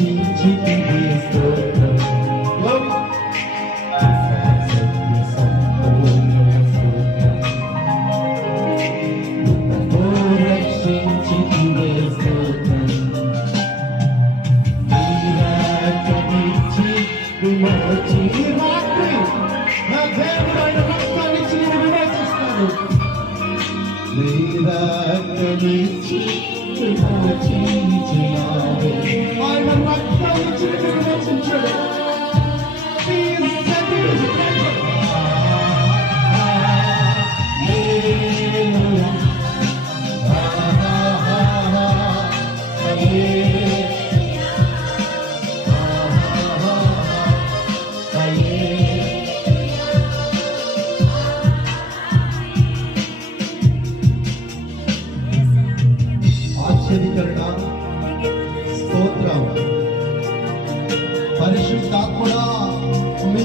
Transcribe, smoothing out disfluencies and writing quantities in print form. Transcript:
రక్షించితివి స్తోత్రం. సత్య సంపూర్ణ స్తోత్రం. కృపతో రక్షించితివి స్తోత్రం. నీరాకనిచ్చి విమోచి రాత్రి నా దేవుడు ఆయన రక్తాన్నిచ్చి నేను విమోచిస్తాను. నీరాకనిచ్చి విమోచించినాడు. ఆయన రక్తాన్నిచ్చి నిన్ను విమోచించాడు. ఆశ్చర్యకరణ స్తోత్రం. పరిశుద్ధాత్ముడా, మీ